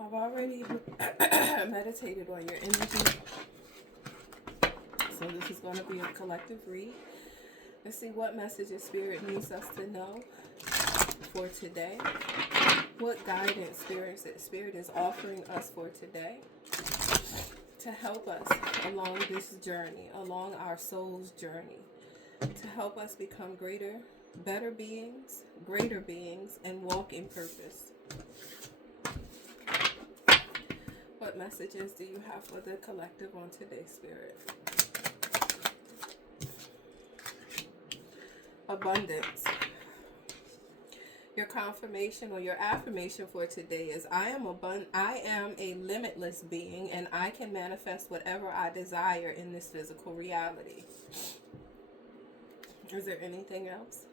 I've already meditated on your energy, so this is going to be a collective read. Let's see what messages Spirit needs us to know for today. What guidance Spirit is offering us for today to help us along this journey, along our soul's journey, to help us become better beings, greater beings, and walk in purpose. What messages do you have for the collective on today, Spirit? Abundance. Your confirmation or your affirmation for today is I am a limitless being, and I can manifest whatever I desire in this physical reality. Is there anything else?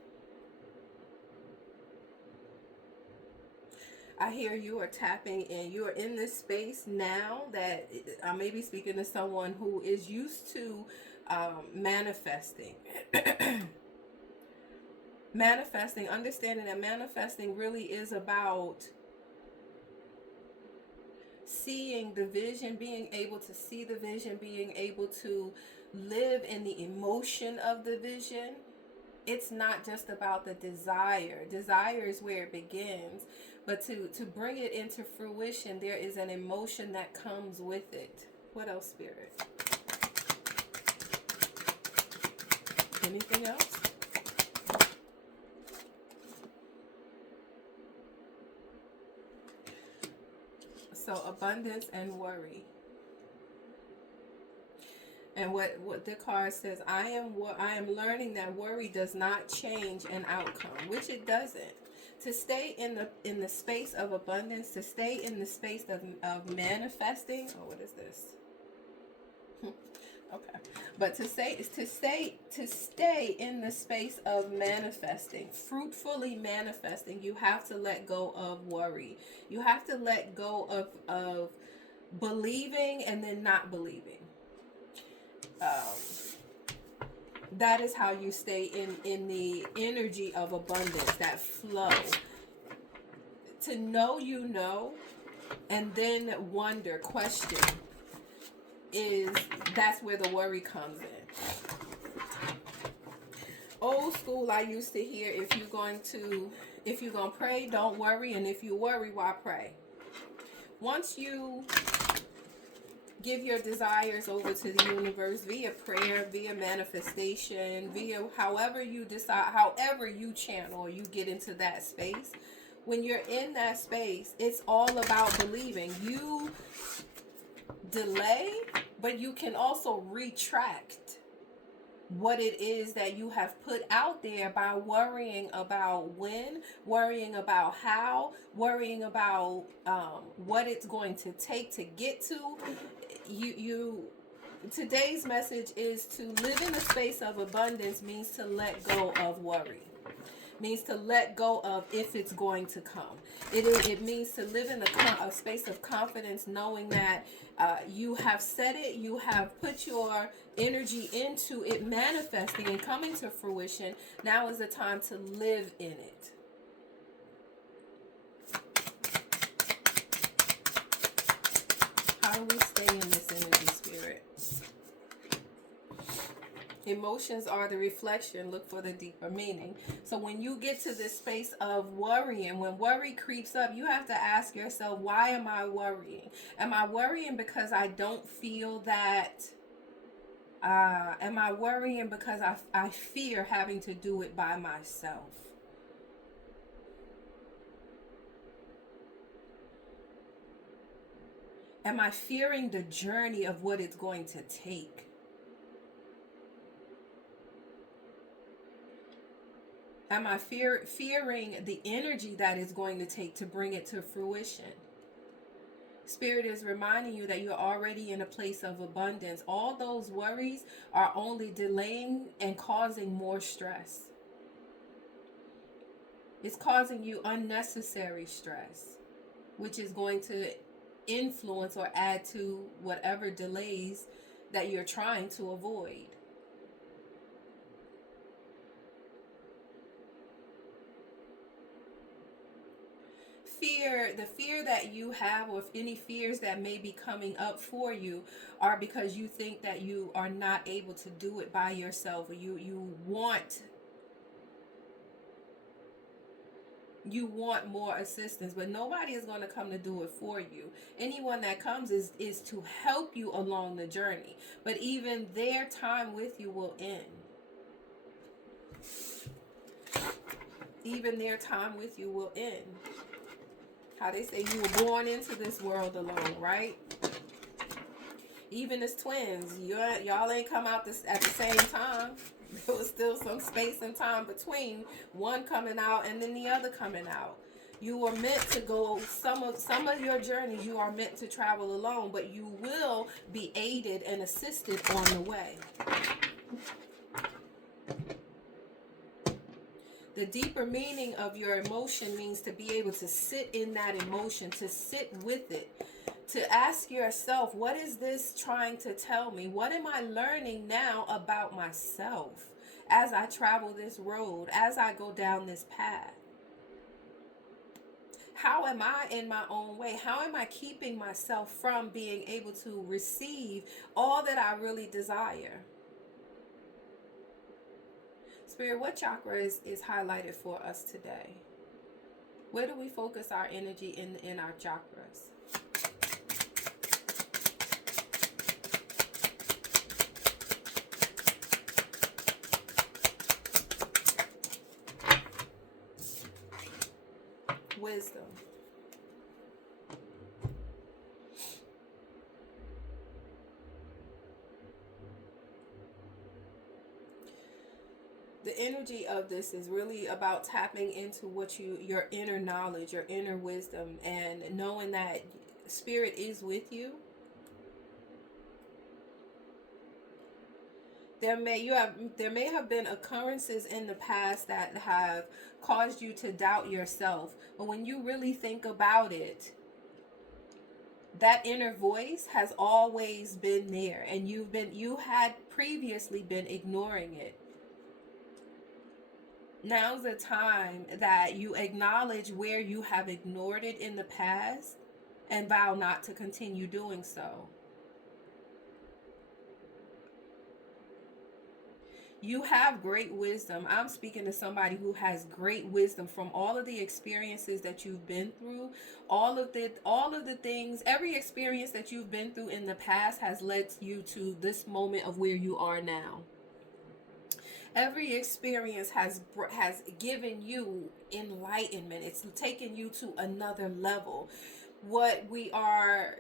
I hear you are tapping in. You are in this space now that I may be speaking to someone who is used to manifesting. Manifesting, understanding that manifesting really is about seeing the vision, being able to see the vision, being able to live in the emotion of the vision. It's not just about the desire. Desire is where it begins. But to bring it into fruition, there is an emotion that comes with it. What else, Spirit? Anything else? So abundance and worry. And what the card says, I am learning that worry does not change an outcome, which it doesn't. To stay in the space of abundance, to stay in the space of manifesting. Oh, what is this? Okay. But to stay in the space of manifesting, fruitfully manifesting, you have to let go of worry. You have to let go of believing and then not believing. That is how you stay in the energy of abundance, that flow. To know you know, and then wonder, question, that's where the worry comes in. Old school, I used to hear, if you're going to pray, don't worry, and if you worry, why pray? Once you give your desires over to the universe via prayer, via manifestation, via however you decide, however you channel or you get into that space. When you're in that space, it's all about believing. You delay, but you can also retract what it is that you have put out there by worrying about when, worrying about how, worrying about what it's going to take to get to. Today's message is to live in a space of abundance means to let go of worry. Means to let go of if it's going to come. It means to live in a space of confidence, knowing that you have said it, you have put your energy into it manifesting and coming to fruition. Now is the time to live in it. How do we stay in this energy, Spirit? Emotions are the reflection. Look for the deeper meaning. So when you get to this space of worrying, when worry creeps up, you have to ask yourself, why am I worrying? Am I worrying because I don't feel that? Am I worrying because I fear having to do it by myself? Am I fearing the journey of what it's going to take? Am I fearing the energy that it's going to take to bring it to fruition? Spirit is reminding you that you're already in a place of abundance. All those worries are only delaying and causing more stress. It's causing you unnecessary stress, which is going to influence or add to whatever delays that you're trying to avoid. fear that you have, or if any fears that may be coming up for you, are because you think that you are not able to do it by yourself, or you want more assistance, but nobody is going to come to do it for you. Anyone that comes is to help you along the journey, but even their time with you will end. Even their time with you will end. How they say you were born into this world alone, right? Even as twins, y'all ain't come out at the same time. There was still some space and time between one coming out and then the other coming out. You were meant to go some of your journeys. You are meant to travel alone, but you will be aided and assisted on the way. The deeper meaning of your emotion means to be able to sit in that emotion, to sit with it, to ask yourself, what is this trying to tell me? What am I learning now about myself as I travel this road, as I go down this path? How am I in my own way? How am I keeping myself from being able to receive all that I really desire? Spirit, what chakra is highlighted for us today? Where do we focus our energy in our chakras? Wisdom. The energy of this is really about tapping into your inner knowledge, your inner wisdom, and knowing that Spirit is with you. There may have been occurrences in the past that have caused you to doubt yourself, but when you really think about it, that inner voice has always been there, and you had previously been ignoring it. Now's the time that you acknowledge where you have ignored it in the past and vow not to continue doing so. You have great wisdom. I'm speaking to somebody who has great wisdom from all of the experiences that you've been through. All of the things, every experience that you've been through in the past has led you to this moment of where you are now. Every experience has given you enlightenment. It's taken you to another level. What we are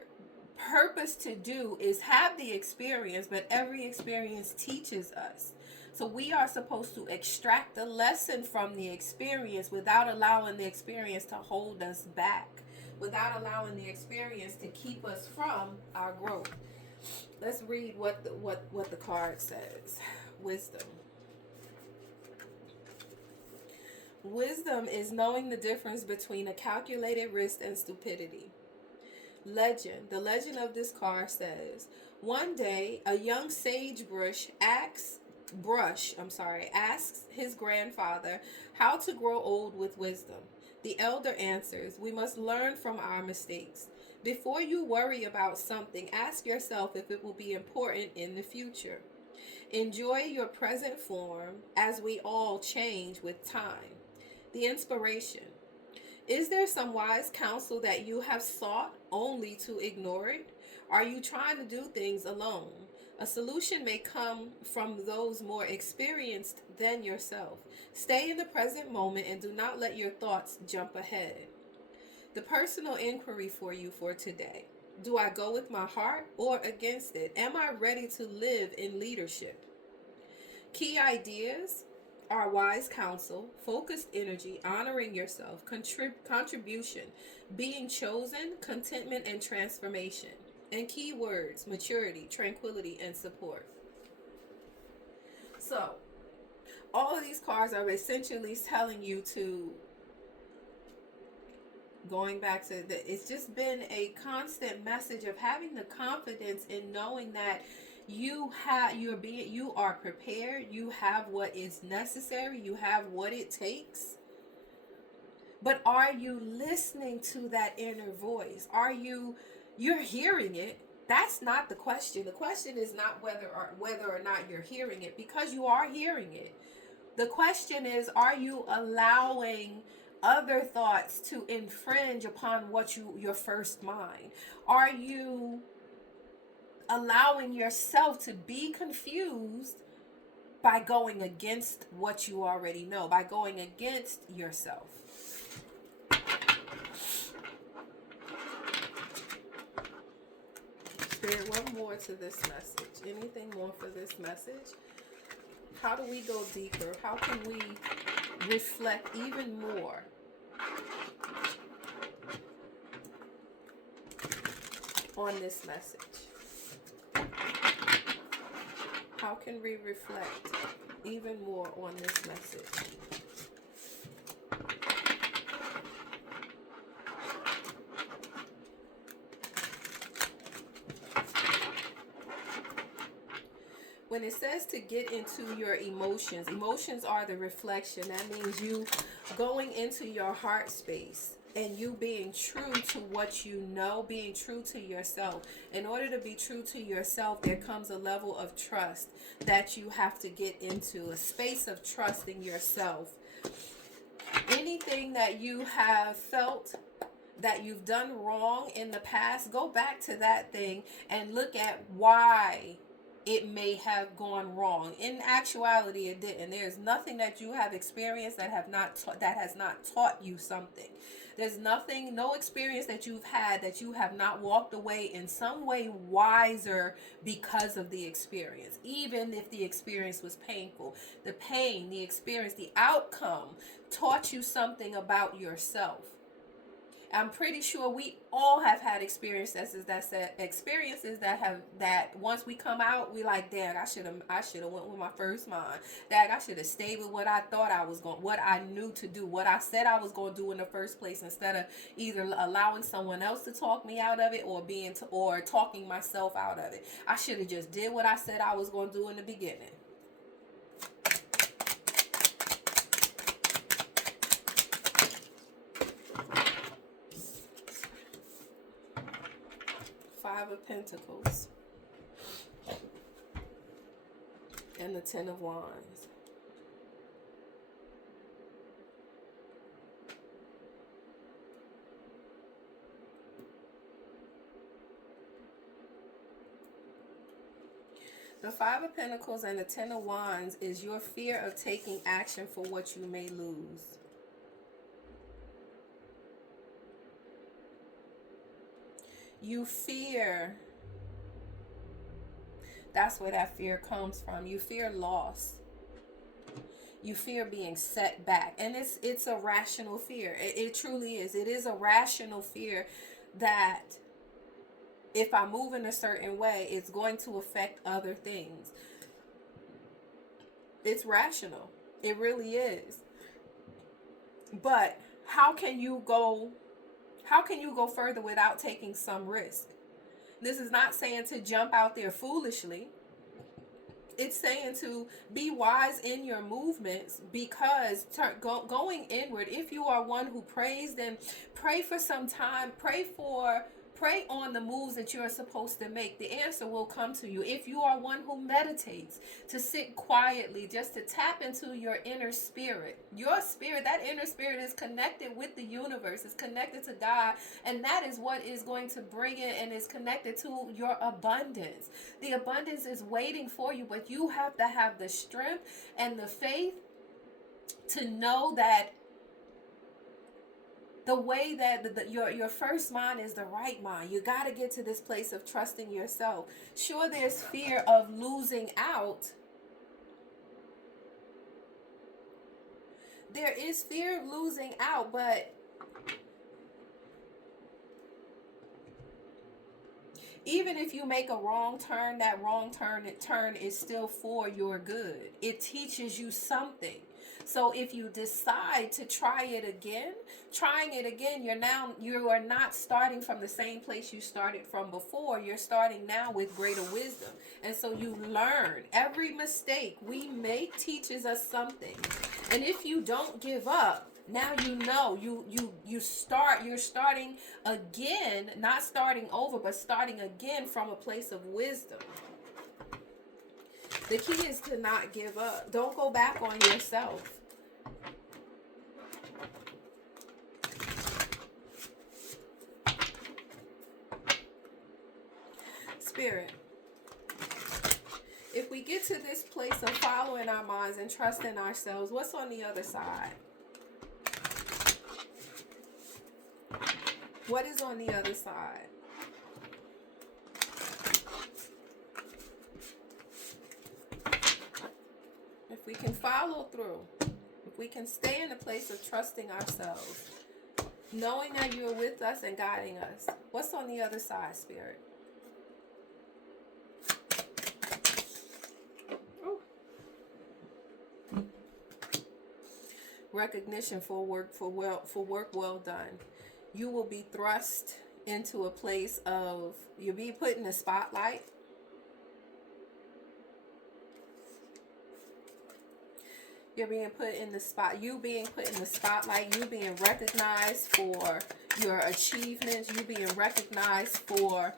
purposed to do is have the experience, but every experience teaches us. So we are supposed to extract the lesson from the experience without allowing the experience to hold us back, without allowing the experience to keep us from our growth. Let's read what the card says. Wisdom. Wisdom is knowing the difference between a calculated risk and stupidity. Legend. The legend of this card says, one day a young sagebrush asks his grandfather how to grow old with wisdom. The elder answers, we must learn from our mistakes. Before you worry about something, ask yourself if it will be important in the future. Enjoy your present form as we all change with time. The inspiration. Is there some wise counsel that you have sought only to ignore it? Are you trying to do things alone? A solution may come from those more experienced than yourself. Stay in the present moment and do not let your thoughts jump ahead. The personal inquiry for you for today. Do I go with my heart or against it? Am I ready to live in leadership? Key ideas are wise counsel, focused energy, honoring yourself, contribution, being chosen, contentment, and transformation. And key words, maturity, tranquility, and support. So, all of these cards are essentially telling you to, going back to it's just been a constant message of having the confidence in knowing that you are prepared, you have what is necessary, you have what it takes But are you listening to that inner voice? You're hearing it? That's not the question. The question is not whether or not you're hearing it, because you are hearing it. The question is, are you allowing other thoughts to infringe upon your first mind? Are you allowing yourself to be confused by going against what you already know, by going against yourself? Spirit, what more to this message? Anything more for this message? How do we go deeper? How can we reflect even more on this message? How can we reflect even more on this message? When it says to get into your emotions, emotions are the reflection. That means you going into your heart space and you being true to what you know, being true to yourself. In order to be true to yourself, there comes a level of trust that you have to get into, a space of trust in yourself. Anything that you have felt that you've done wrong in the past, go back to that thing and look at why it may have gone wrong. In actuality, it didn't. There's nothing that you have experienced that has not taught you something. There's nothing, no experience that you've had that you have not walked away in some way wiser because of the experience. Even if the experience was painful, the pain, the experience, the outcome taught you something about yourself. I'm pretty sure we all have had experiences that once we come out, we like, dang, I should have went with my first mind. Dang, I should have stayed with what I thought I was going, what I knew to do, what I said I was going to do in the first place, instead of either allowing someone else to talk me out of it or talking myself out of it. I should have just did what I said I was going to do in the beginning. Five of Pentacles and the Ten of Wands. The Five of Pentacles and the Ten of Wands is your fear of taking action for what you may lose. You fear, that's where that fear comes from. You fear loss. You fear being set back. And it's a rational fear. It truly is. It is a rational fear that if I move in a certain way, it's going to affect other things. It's rational. It really is. But how can you go further without taking some risk? This is not saying to jump out there foolishly. It's saying to be wise in your movements, because going inward, if you are one who prays, then pray for some time. Pray on the moves that you're supposed to make. The answer will come to you. If you are one who meditates, to sit quietly, just to tap into your inner spirit. Your spirit, that inner spirit is connected with the universe, is connected to God, and that is what is going to bring it and is connected to your abundance. The abundance is waiting for you, but you have to have the strength and the faith to know that the way that your first mind is the right mind. You got to get to this place of trusting yourself. Sure, there's fear of losing out. There is fear of losing out, but even if you make a wrong turn, that wrong turn is still for your good. It teaches you something. So if you decide to trying it again, you are not starting from the same place you started from before. You're starting now with greater wisdom. And so you learn. Every mistake we make teaches us something. And if you don't give up, Now you know. You're starting again, not starting over, but starting again from a place of wisdom. The key is to not give up. Don't go back on yourself. Spirit, if we get to this place of following our minds and trusting ourselves, what's on the other side? What is on the other side? If we can follow through, if we can stay in a place of trusting ourselves, knowing that you're with us and guiding us, what's on the other side, Spirit? Recognition for work well done. You will be thrust into a place of, you'll be put in the spotlight. You're being put in the spot. You being put in the spotlight. You being recognized for your achievements. You being recognized for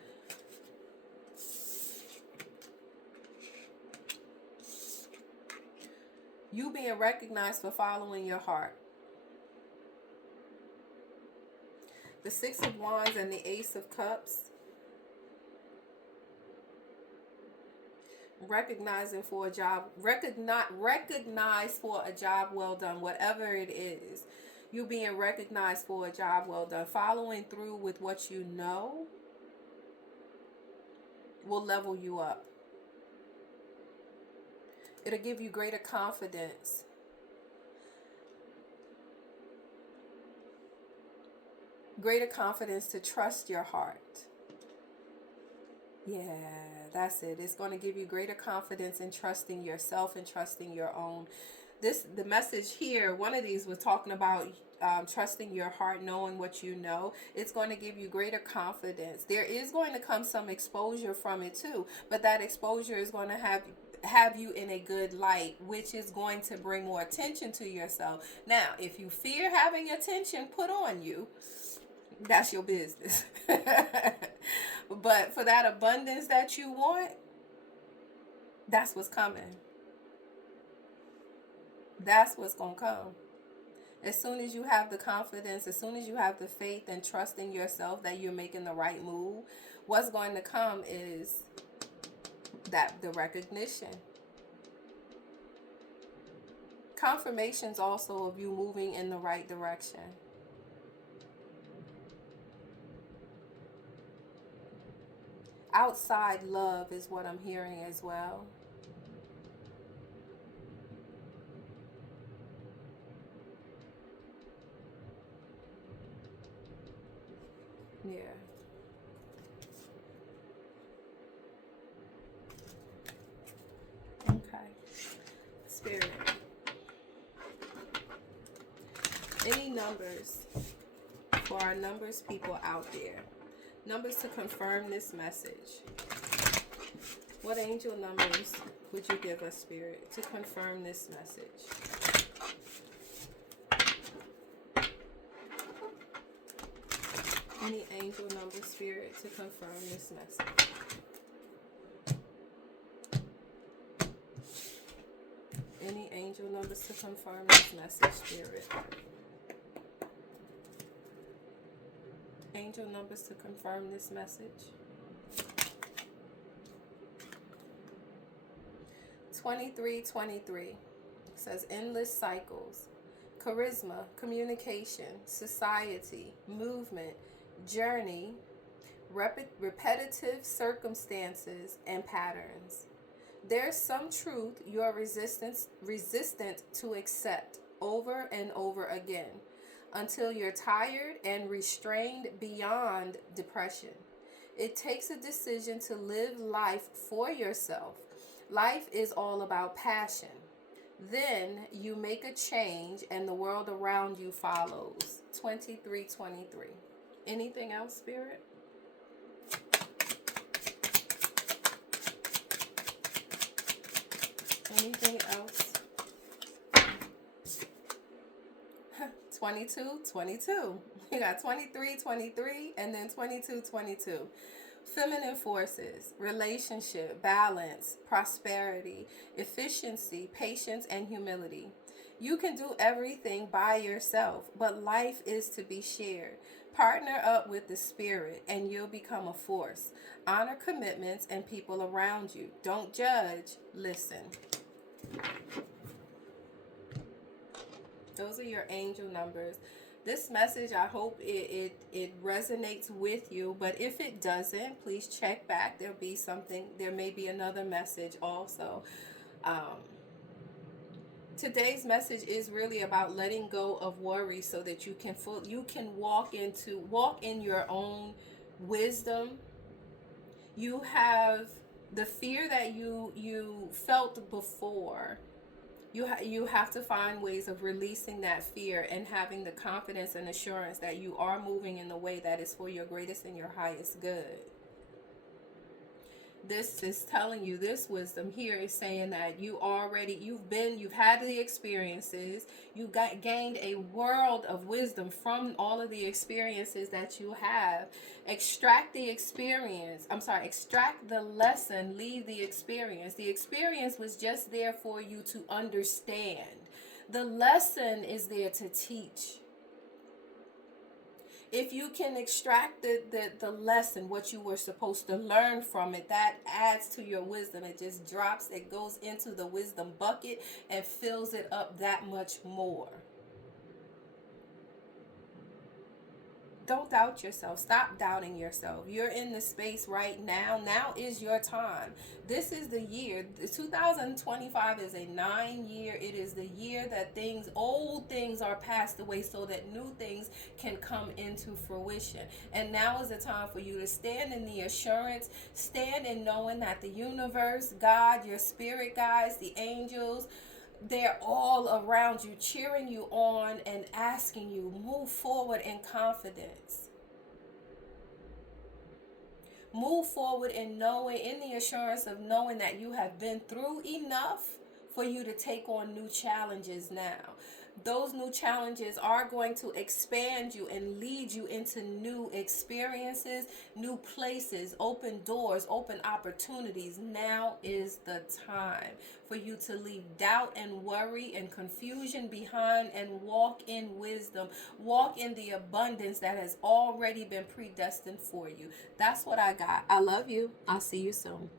following your heart. The Six of Wands and the Ace of Cups. Recognizing for a job, recognize for a job well done, whatever it is. You being recognized for a job well done. Following through with what you know will level you up. It'll give you greater confidence. Greater confidence to trust your heart. Yeah, that's it. It's going to give you greater confidence in trusting yourself and trusting your own. The message here, one of these was talking about trusting your heart, knowing what you know. It's going to give you greater confidence. There is going to come some exposure from it too, but that exposure is going to have you in a good light, which is going to bring more attention to yourself. Now, if you fear having attention put on you, that's your business. But for that abundance that you want, that's what's coming. That's what's going to come. As soon as you have the confidence, as soon as you have the faith and trust in yourself that you're making the right move, what's going to come is the recognition. Confirmations also of you moving in the right direction. Outside love is what I'm hearing as well. Yeah. Okay. Spirit. Any numbers for our numbers people out there? Numbers to confirm this message. What angel numbers would you give us, Spirit, to confirm this message? Any angel number, Spirit, to confirm this message? Any angel numbers to confirm this message, Spirit? Angel numbers to confirm this message. 2323 says endless cycles, charisma, communication, society, movement, journey, repetitive circumstances, and patterns. There's some truth you are resistant to accept over and over again until you're tired and restrained beyond depression. It takes a decision to live life for yourself. Life is all about passion. Then you make a change and the world around you follows. 2323. Anything else, Spirit? Anything else? 22, 22. We got 23, 23, and then 22, 22. Feminine forces, relationship, balance, prosperity, efficiency, patience, and humility. You can do everything by yourself, but life is to be shared. Partner up with the spirit and you'll become a force. Honor commitments and people around you. Don't judge, listen. Those are your angel numbers. This message, I hope it resonates with you, but if it doesn't, please check back. There may be another message also. Today's message is really about letting go of worry so that you can walk in your own wisdom. You have the fear that you felt before. You have to find ways of releasing that fear and having the confidence and assurance that you are moving in the way that is for your greatest and your highest good. This is telling you, this wisdom here is saying that you've had the experiences, gained a world of wisdom from all of the experiences that you have. Extract the lesson, leave the experience. The experience was just there for you to understand. The lesson is there to teach. If you can extract the lesson, what you were supposed to learn from it, that adds to your wisdom. It just drops, it goes into the wisdom bucket and fills it up that much more. Don't doubt yourself. Stop doubting yourself. You're in the space right now. Now is your time. This is the year. 2025 is a 9-year. It is the year that old things are passed away so that new things can come into fruition. And now is the time for you to stand in the assurance, stand in knowing that the universe, God, your spirit guides, the angels, they're all around you, cheering you on and asking you, move forward in confidence. Move forward in the assurance of knowing that you have been through enough for you to take on new challenges now. Those new challenges are going to expand you and lead you into new experiences, new places, open doors, open opportunities. Now is the time for you to leave doubt and worry and confusion behind and walk in wisdom. Walk in the abundance that has already been predestined for you. That's what I got. I love you. I'll see you soon.